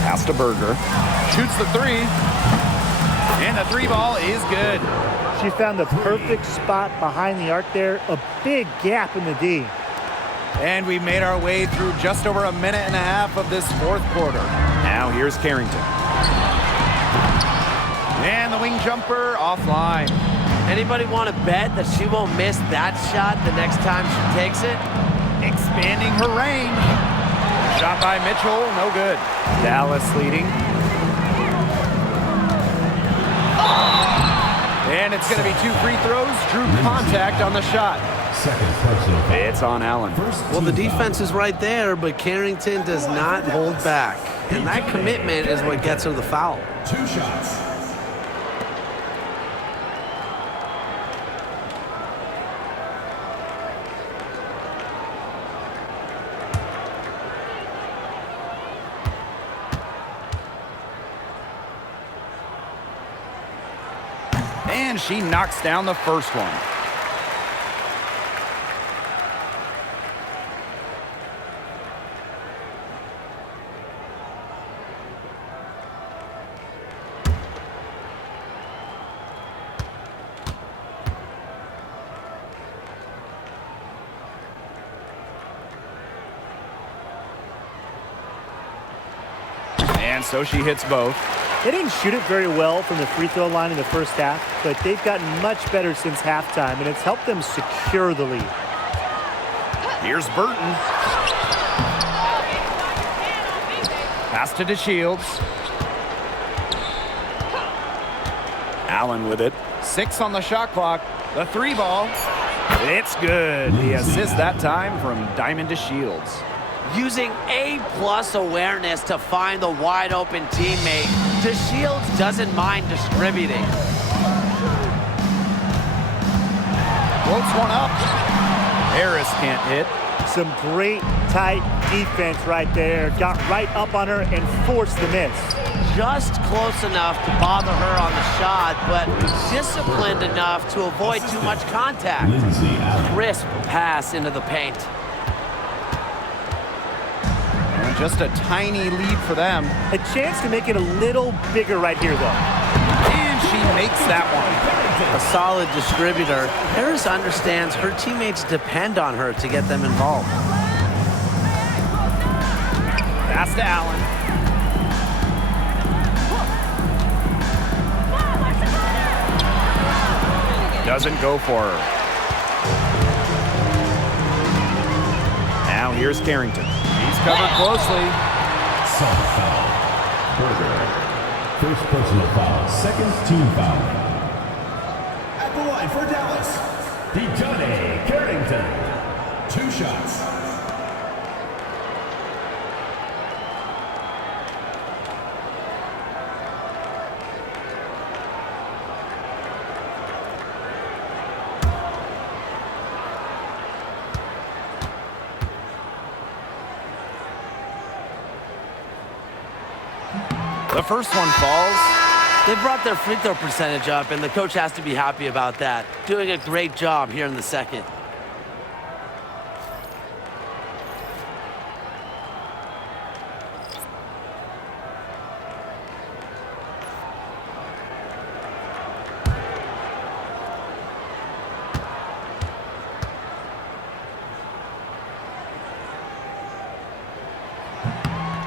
Pass to Berger. Shoots the three. And the three ball is good. She found the perfect spot behind the arc there. A big gap in the D. And we've made our way through just over a minute and a half of this fourth quarter. Now here's Carrington. And the wing jumper offline. Anybody want to bet that she won't miss that shot the next time she takes it? Expanding her range. Shot by Mitchell, no good. Dallas leading. And it's going to be 2 free throws. Drew contact on the shot. Second personal foul. It's on Allen. Well, the defense is right there, but Carrington does not hold back. And that commitment is what gets her the foul. 2 shots. And she knocks down the first one. And so she hits both. They didn't shoot it very well from the free throw line in the first half, but they've gotten much better since halftime, and it's helped them secure the lead. Here's Burton. Pass to DeShields. Allen with it. 6 on the shot clock. The 3 ball. It's good. The assist that time from Diamond DeShields. Using A+ awareness to find the wide open teammate, DeShields doesn't mind distributing. Floats one up. Harris can't hit. Some great tight defense right there. Got right up on her and forced the miss. Just close enough to bother her on the shot, but disciplined enough to avoid too much contact. Crisp pass into the paint. And just a tiny lead for them. A chance to make it a little bigger right here, though. And she makes that one. A solid distributor. Harris understands her teammates depend on her to get them involved. Pass to Allen. Doesn't go for her. Now here's Carrington. He's covered closely. Second foul. Berger. First personal foul. Second team foul. At the line for Dallas, Dejanay Carrington. 2 shots. The first one falls. They brought their free throw percentage up, and the coach has to be happy about that. Doing a great job here in the second.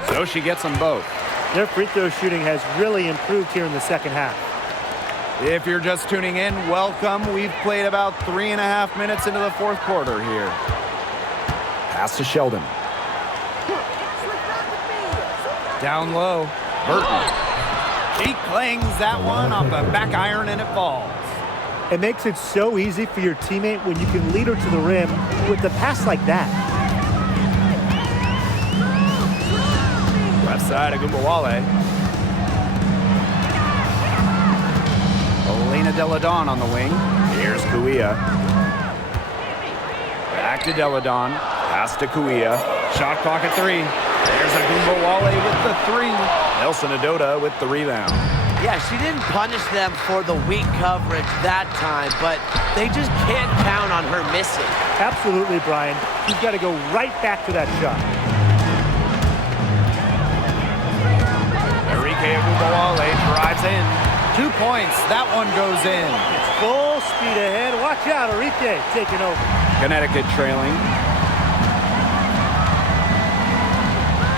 So she gets them both. Their free throw shooting has really improved here in the second half. If you're just tuning in, welcome. We've played about 3.5 minutes into the fourth quarter here. Pass to Sheldon. Down low, Burton. She clangs that one off the back iron and it falls. It makes it so easy for your teammate when you can lead her to the rim with a pass like that. Left side, Agumbawale. Elena Deladon on the wing. Here's Kuia. Back to Deladon. Pass to Kuia. Shot clock at 3. There's Agumbawale with the 3. Nelson Adota with the rebound. Yeah, she didn't punish them for the weak coverage that time, but they just can't count on her missing. Absolutely, Brian. She's got to go right back to that shot. Enrique Agumbawale drives in. 2 points. That one goes in. It's full speed ahead. Watch out, Enrique taking over. Connecticut trailing.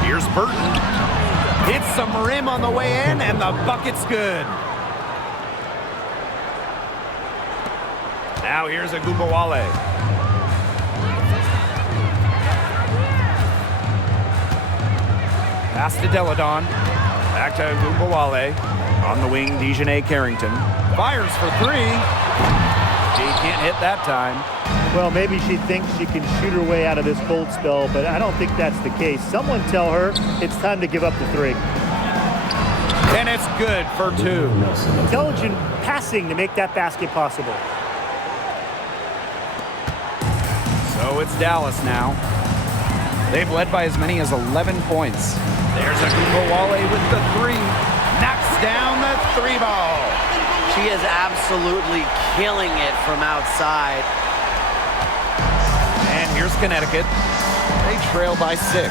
Here's Burton. Hits some rim on the way in, and the bucket's good. Now here's Agumbawale. Pass to Deladon. Back to Agumbawale. On the wing, Dejanay Carrington. Fires for 3. She can't hit that time. Well, maybe she thinks she can shoot her way out of this cold spell, but I don't think that's the case. Someone tell her it's time to give up the 3. And it's good for 2. Intelligent passing to make that basket possible. So it's Dallas now. They've led by as many as 11 points. There's Agumbawale with the 3. Knocks down the 3 ball. She is absolutely killing it from outside. And here's Connecticut. They trail by 6.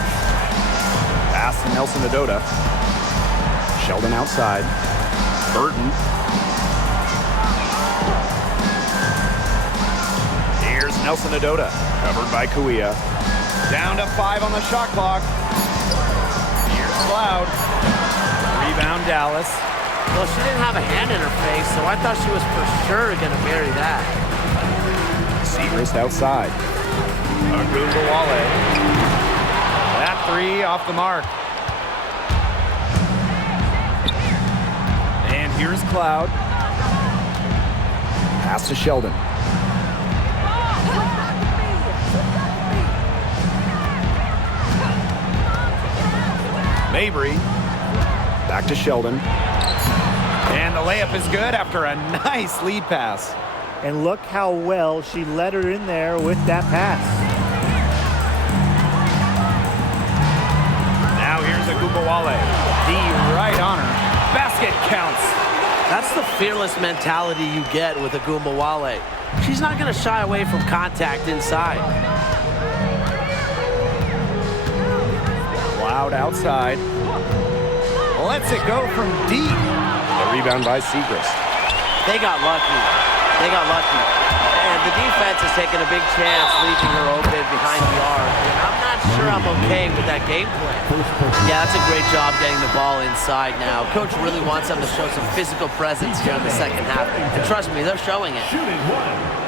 Pass to Nelson Adota. Sheldon outside. Burton. Here's Nelson Adota. Covered by Kuia. Down to 5 on the shot clock. Here's Cloud. Rebound Dallas. Well, she didn't have a hand in her face, so I thought she was for sure going to bury that. Segrist outside. Agumbawale. That 3 off the mark. And here's Cloud. Pass to Sheldon. Mabry. Back to Sheldon. And the layup is good after a nice lead pass. And look how well she led her in there with that pass. Now here's Agumbawale. D right on her. Basket counts. That's the fearless mentality you get with Agumbawale. She's not going to shy away from contact inside. Cloud outside. Lets it go from deep. The rebound by Segrist. They got lucky. They got lucky. And the defense has taken a big chance leaving her open behind the arc. And I'm not sure I'm okay with that game plan. Yeah, that's a great job getting the ball inside now. Coach really wants them to show some physical presence here in the second half. And trust me, they're showing it. Shooting 1.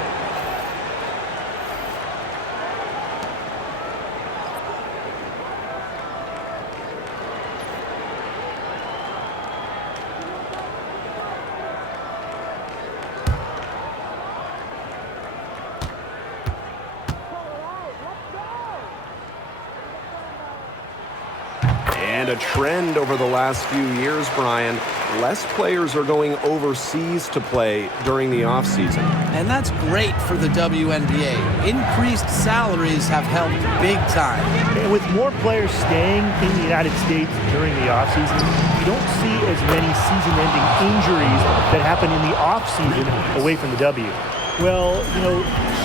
And a trend over the last few years, Brian, less players are going overseas to play during the offseason. And that's great for the WNBA. Increased salaries have helped big time. And with more players staying in the United States during the offseason, you don't see as many season-ending injuries that happen in the offseason away from the W. Well,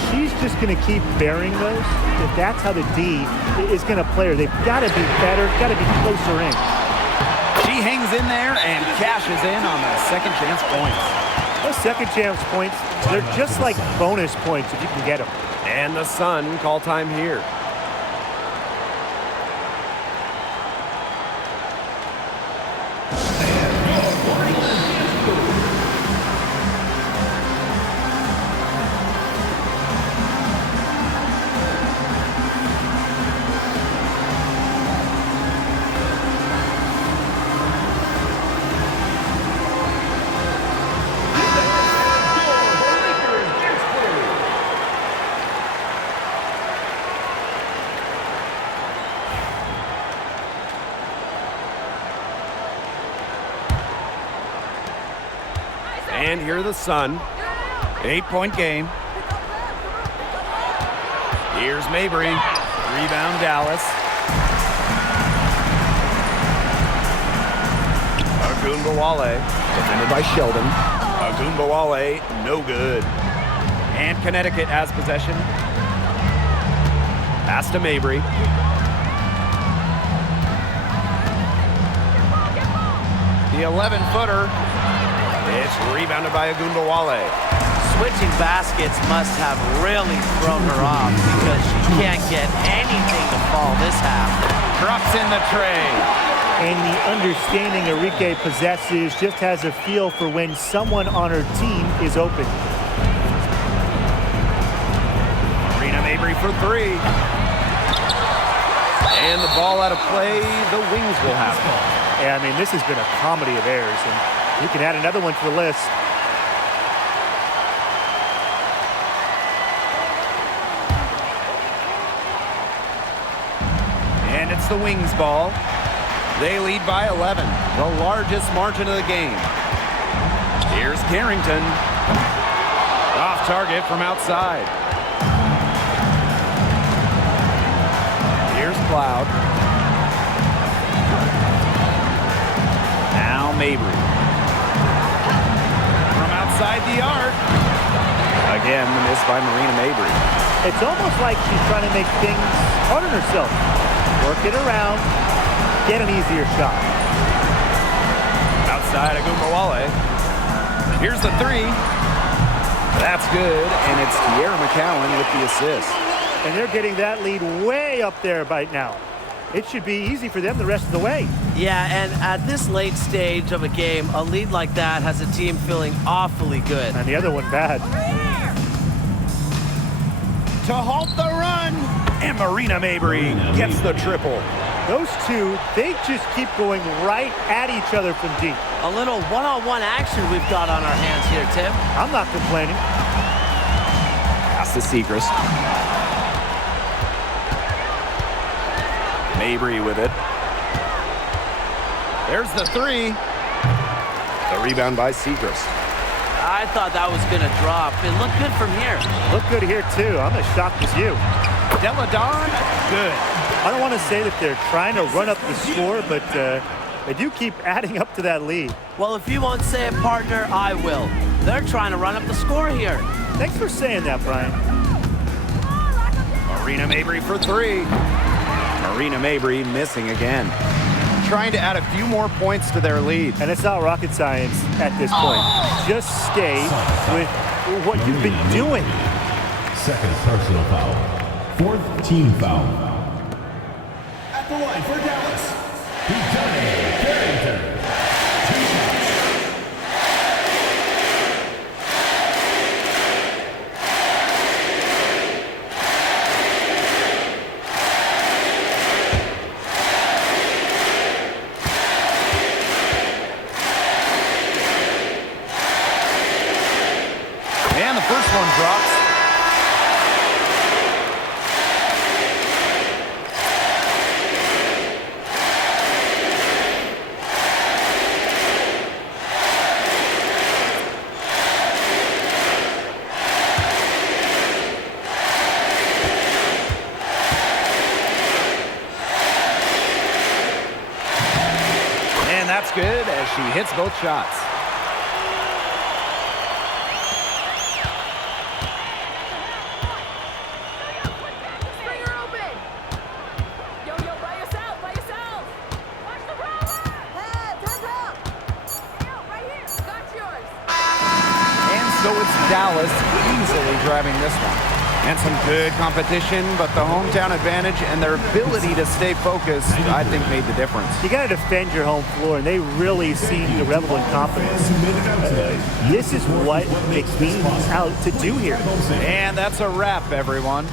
she's just going to keep bearing those. If that's how the D is going to play her, they've got to be better, got to be closer in. She hangs in there and cashes in on the second chance points. Those second chance points, they're just like bonus points if you can get them. And the Sun call time here. And here are the Sun. 8-point game. Here's Mabry. Rebound Dallas. Agunbowale. Defended by Sheldon. Agunbowale, no good. And Connecticut has possession. Pass to Mabry. The 11-footer. It's rebounded by Agunbowale. Switching baskets must have really thrown her off because she can't get anything to fall this half. Drops in the tray. And the understanding Enrique possesses just has a feel for when someone on her team is open. Marina Mabry for three. And the ball out of play. The Wings will have it. Yeah, I mean, this has been a comedy of errors, and you can add another one to the list. And it's the Wings ball. They lead by 11, the largest margin of the game. Here's Carrington. Off target from outside. Here's Cloud. Now Mabry. From outside the arc. Again, the miss by Marina Mabry. It's almost like she's trying to make things hard on herself. Work it around, get an easier shot. Outside Agunbowale. Here's the three. That's good, and it's Tierra McCowan with the assist. And they're getting that lead way up there right now. It should be easy for them the rest of the way. Yeah, and at this late stage of a game, a lead like that has a team feeling awfully good. And the other one bad. To halt the run, and Marina Mabry gets the triple. Those two, they just keep going right at each other from deep. A little one-on-one action we've got on our hands here, Tim. I'm not complaining. Pass to Seacrest. Mabry with it. There's the three. The rebound by Seacrest. I thought that was going to drop. It looked good from here. Look good here, too. I'm as shocked as you. Deladon, good. I don't want to say that they're trying to run up the score, but they do keep adding up to that lead. Well, if you won't say it, partner, I will. They're trying to run up the score here. Thanks for saying that, Brian. Marina Mabry for three. Marina Mabry missing again. Trying to add a few more points to their lead. And it's not rocket science at this point. Just stay with what you've been doing. Second personal foul. Fourth team foul. At the line for Dallas, Lieutenant Carrington. And the first one drops. That's good as she hits both shots. So it's Dallas easily driving this one. And some good competition, but the hometown advantage and their ability to stay focused, I think, made the difference. You got to defend your home floor, and they really seem to revel in confidence. This is what they came out to do here. And that's a wrap, everyone.